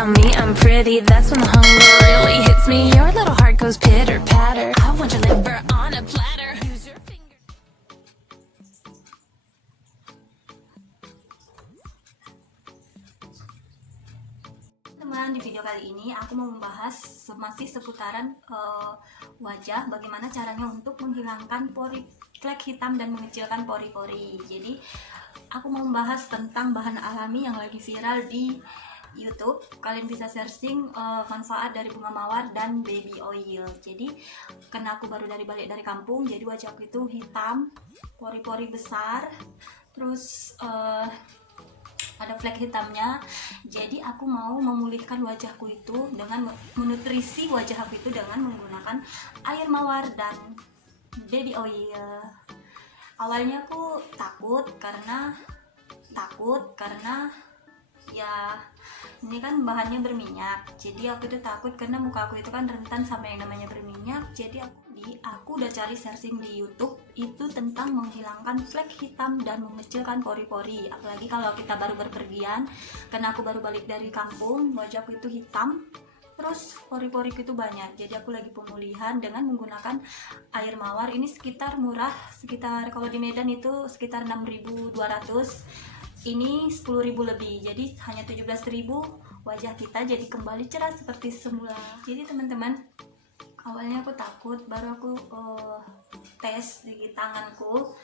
tell me I'm pretty, that's when the hunger really hits me. Your little heart goes pitter patter. I want your liver on a platter. Use your finger. Teman, di video kali ini aku mau membahas masih seputaran wajah, bagaimana caranya untuk menghilangkan flek hitam dan mengecilkan pori-pori. Jadi aku mau membahas tentang bahan alami yang lagi viral di YouTube. Kalian bisa searching manfaat dari bunga mawar dan baby oil. Jadi karena aku baru balik dari kampung, jadi wajahku itu hitam, pori-pori besar, terus ada flek hitamnya. Jadi aku mau memulihkan wajahku itu dengan menutrisi wajahku itu dengan menggunakan air mawar dan baby oil. Awalnya aku takut karena ya ini kan bahannya berminyak. Jadi aku tuh takut karena muka aku itu kan rentan sama yang namanya berminyak. Jadi aku udah cari searching di YouTube itu tentang menghilangkan flek hitam dan mengecilkan pori-pori. Apalagi kalau kita baru berpergian, karena aku baru balik dari kampung, wajahku itu hitam, terus pori-poriku itu banyak. Jadi aku lagi pemulihan dengan menggunakan air mawar. Ini sekitar murah, sekitar kalau di Medan itu sekitar 6.200, ini 10.000 lebih, jadi hanya 17.000. Wajah kita jadi kembali cerah seperti semula. Jadi teman-teman, awalnya aku takut, baru aku tes di tanganku.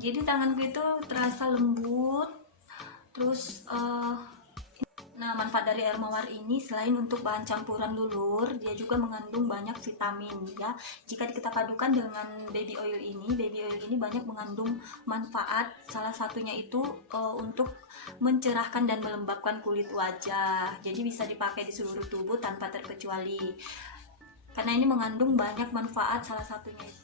Jadi tanganku itu terasa lembut. Terus nah, manfaat dari air mawar ini selain untuk bahan campuran lulur, dia juga mengandung banyak vitamin ya. Jika kita padukan dengan baby oil ini banyak mengandung manfaat. Salah satunya itu untuk mencerahkan dan melembabkan kulit wajah. Jadi bisa dipakai di seluruh tubuh tanpa terkecuali. Karena ini mengandung banyak manfaat, salah satunya itu.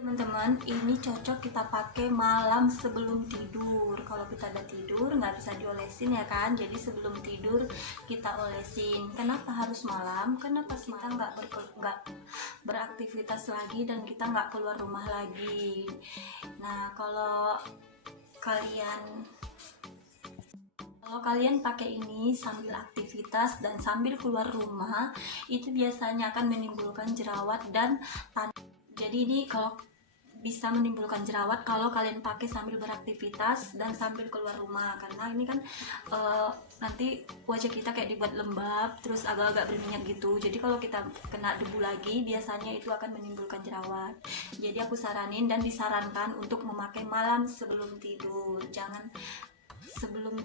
Teman-teman, ini cocok kita pakai malam sebelum tidur. Kalau kita udah tidur nggak bisa diolesin ya kan, jadi sebelum tidur kita olesin. Kenapa harus malam? Karena pas malam nggak beraktivitas lagi dan kita nggak keluar rumah lagi. Nah, kalau kalian pakai ini sambil aktivitas dan sambil keluar rumah, itu biasanya akan menimbulkan jerawat dan tanda. Jadi ini kalau bisa menimbulkan jerawat kalau kalian pakai sambil beraktivitas dan sambil keluar rumah, karena ini kan nanti wajah kita kayak dibuat lembab terus agak-agak berminyak gitu. Jadi kalau kita kena debu lagi, biasanya itu akan menimbulkan jerawat. Jadi aku saranin dan disarankan untuk memakai malam sebelum tidur, jangan sebelum.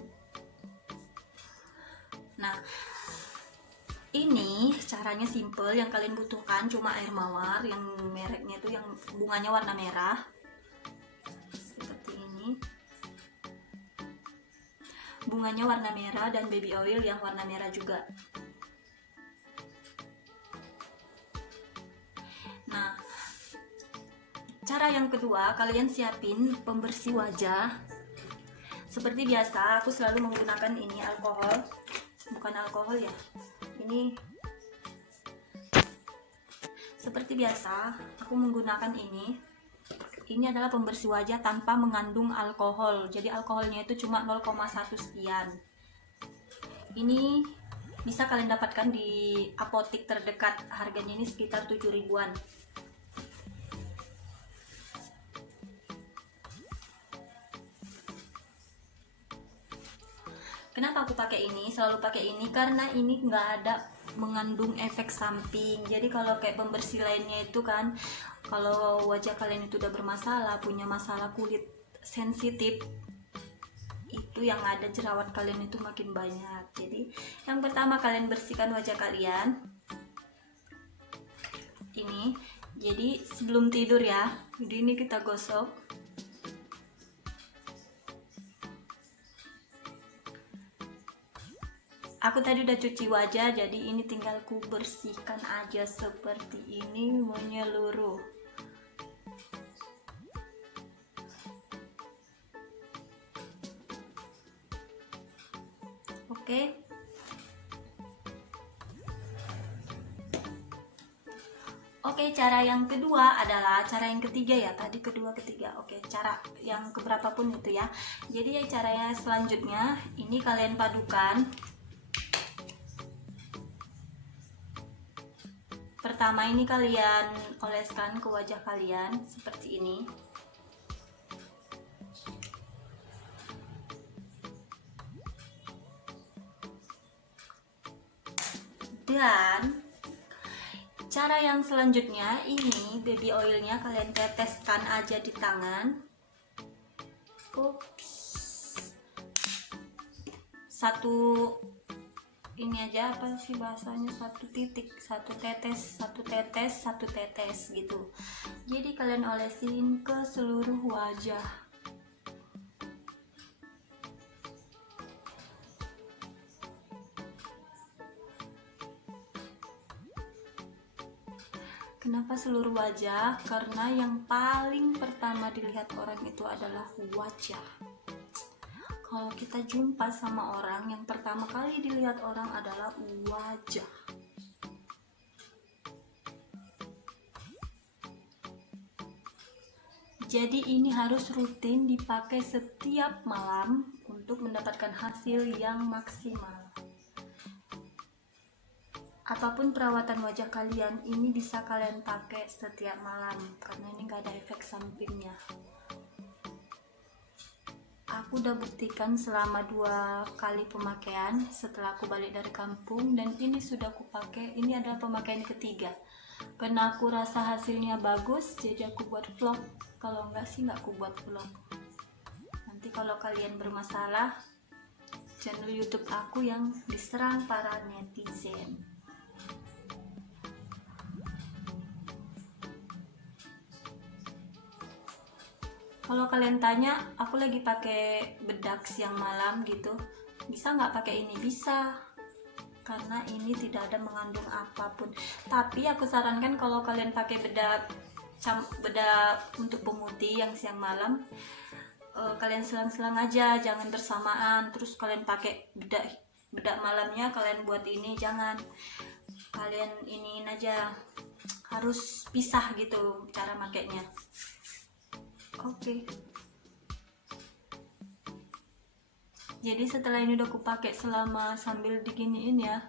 Nah, ini caranya simple. Yang kalian butuhkan cuma air mawar yang mereknya itu yang bunganya warna merah seperti ini, bunganya warna merah, dan baby oil yang warna merah juga. Nah, cara yang kedua, kalian siapin pembersih wajah. Seperti biasa aku selalu menggunakan ini bukan alkohol ya, ini seperti biasa aku menggunakan ini adalah pembersih wajah tanpa mengandung alkohol. Jadi alkoholnya itu cuma 0,1 sekian. Ini bisa kalian dapatkan di apotik terdekat, harganya ini sekitar 7 ribuan. Kenapa aku pakai ini? Selalu pakai ini karena ini nggak ada mengandung efek samping. Jadi kalau kayak pembersih lainnya itu kan, kalau wajah kalian itu udah bermasalah, punya masalah kulit sensitif, itu yang ada jerawat kalian itu makin banyak. Jadi yang pertama, kalian bersihkan wajah kalian ini. Jadi sebelum tidur ya, jadi ini kita gosok. Aku tadi udah cuci wajah, jadi ini tinggal ku bersihkan aja seperti ini menyeluruh. Oke. Oke, cara yang kedua adalah cara yang ketiga ya. Tadi kedua, ketiga. Oke, cara yang keberapapun itu ya. Jadi caranya selanjutnya ini kalian padukan Pertama ini kalian oleskan ke wajah kalian seperti ini. Dan cara yang selanjutnya ini baby oilnya kalian teteskan aja di tangan. Ups. Satu ini aja, apa sih bahasanya, satu titik, satu tetes gitu. Jadi kalian olesin ke seluruh wajah. Kenapa seluruh wajah? Karena yang paling pertama dilihat orang itu adalah wajah. Kalau kita jumpa sama orang, yang pertama kali dilihat orang adalah wajah. Jadi ini harus rutin dipakai setiap malam untuk mendapatkan hasil yang maksimal. Apapun perawatan wajah kalian, ini bisa kalian pakai setiap malam karena ini gak ada efek sampingnya. Aku udah buktikan selama 2 kali pemakaian setelah aku balik dari kampung, dan ini sudah aku pakai. Ini adalah pemakaian ketiga karena aku rasa hasilnya bagus, jadi aku buat vlog. Kalau enggak sih nggak aku buat vlog. Nanti kalau kalian bermasalah, channel YouTube aku yang diserang para netizen. Kalau kalian tanya, aku lagi pakai bedak siang malam gitu, bisa nggak pakai ini? Bisa, karena ini tidak ada mengandung apapun. Tapi aku sarankan kalau kalian pakai bedak untuk pemutih yang siang malam, kalian selang-selang aja, jangan bersamaan. Terus kalian pakai bedak malamnya kalian buat ini, jangan. Kalian iniin aja, harus pisah gitu cara makainya. Oke. Jadi setelah ini udah aku pakai selama sambil diginiin ya.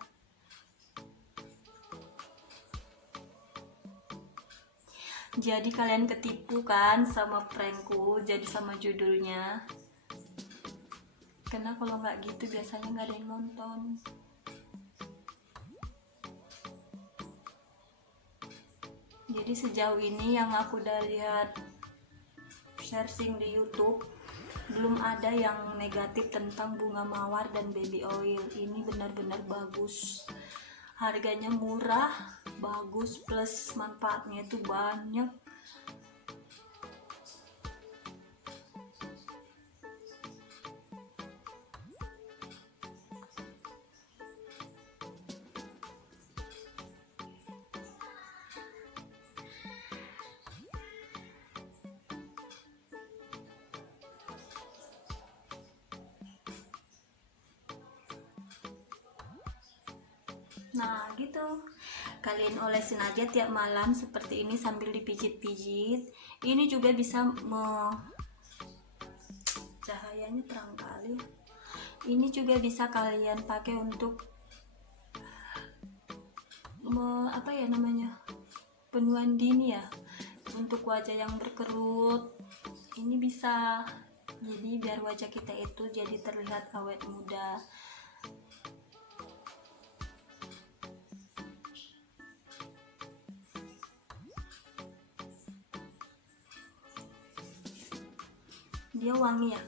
Jadi kalian ketipu kan sama prankku, jadi sama judulnya. Karena kalau nggak gitu biasanya nggak ada yang nonton. Jadi sejauh ini yang aku udah lihat searching di YouTube, belum ada yang negatif tentang bunga mawar dan baby oil. Ini benar-benar bagus, harganya murah, bagus, plus manfaatnya itu banyak. Nah gitu, kalian olesin aja tiap malam seperti ini sambil dipijit-pijit. Ini juga bisa cahayanya terang kali. Ini juga bisa kalian pakai untuk apa ya namanya, penuaan dini ya, untuk wajah yang berkerut. Ini bisa, jadi biar wajah kita itu jadi terlihat awet muda. Dia wangi ya,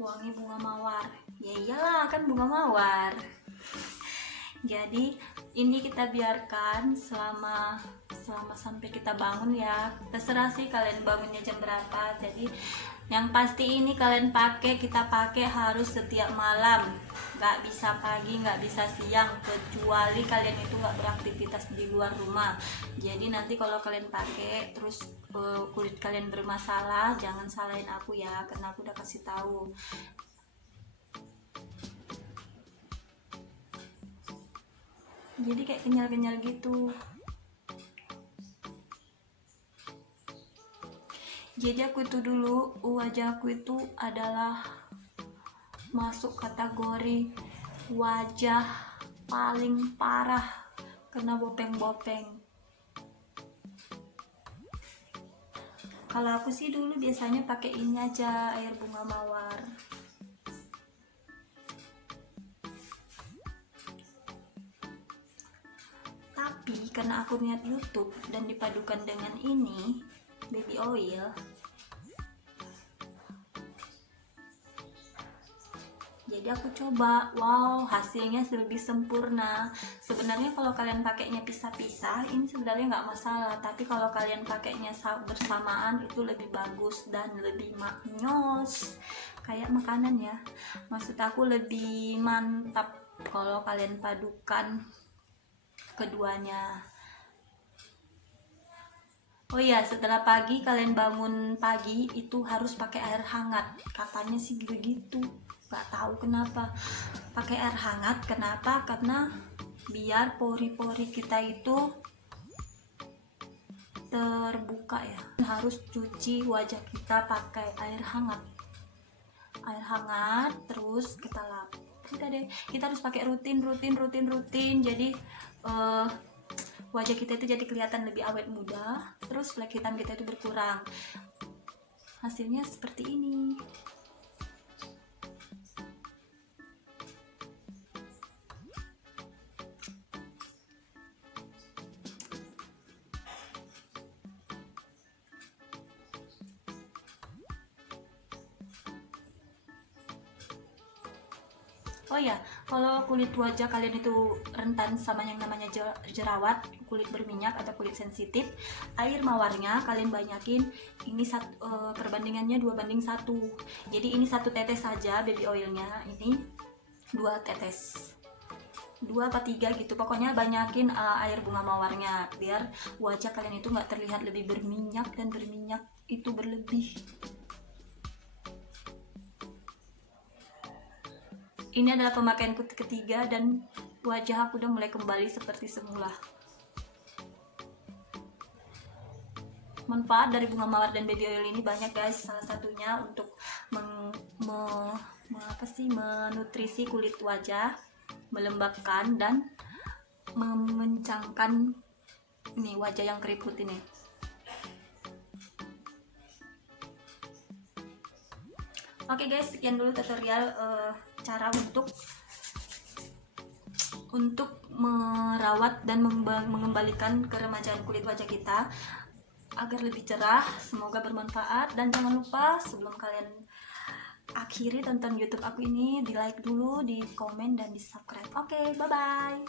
wangi bunga mawar. Ya iyalah, kan bunga mawar. Jadi ini kita biarkan selama sampai kita bangun ya. Terserah sih kalian bangunnya jam berapa. Jadi yang pasti ini kalian kita pakai harus setiap malam. Nggak bisa pagi, nggak bisa siang, kecuali kalian itu nggak beraktivitas di luar rumah. Jadi nanti kalau kalian pakai terus kulit kalian bermasalah, jangan salahin aku ya, karena aku udah kasih tahu. Jadi kayak kenyal-kenyal gitu. Jadi aku itu dulu, wajahku itu adalah masuk kategori wajah paling parah, kena bopeng-bopeng. Kalau aku sih dulu biasanya pakai ini aja, air bunga mawar. Tapi karena aku lihat YouTube dan dipadukan dengan ini baby oil, jadi aku coba, wow, hasilnya lebih sempurna. Sebenarnya kalau kalian pakainya pisah-pisah ini sebenarnya nggak masalah, tapi kalau kalian pakainya bersamaan itu lebih bagus dan lebih maknyos, kayak makanan ya. Maksud aku lebih mantap kalau kalian padukan keduanya. Oh iya, setelah pagi kalian bangun pagi itu harus pakai air hangat. Katanya sih begitu. Gak tahu kenapa pakai air hangat. Kenapa? Karena biar pori-pori kita itu terbuka ya. Harus cuci wajah kita pakai air hangat. Air hangat terus kita lap. Udah deh, kita harus pakai rutin. Jadi wajah kita itu jadi kelihatan lebih awet muda, terus flek hitam kita itu berkurang. Hasilnya seperti ini. Oh ya, kalau kulit wajah kalian itu rentan sama yang namanya jerawat, kulit berminyak atau kulit sensitif, air mawarnya kalian banyakin. Ini perbandingannya 2:1. Jadi ini 1 tetes saja baby oilnya, ini 2 tetes. 2 apa 3 gitu, pokoknya banyakin air bunga mawarnya biar wajah kalian itu nggak terlihat lebih berminyak dan berminyak itu berlebih. Ini adalah pemakaianku ketiga dan wajah aku udah mulai kembali seperti semula. Manfaat dari bunga mawar dan baby oil ini banyak guys. Salah satunya untuk menutrisi kulit wajah, melembabkan dan mengencangkan ini wajah yang keriput ini. Oke guys, sekian dulu tutorial cara untuk merawat dan mengembalikan keremajaan kulit wajah kita agar lebih cerah. Semoga bermanfaat, dan jangan lupa sebelum kalian akhiri tonton YouTube aku ini, di like dulu, di komen dan di subscribe. Oke, bye bye.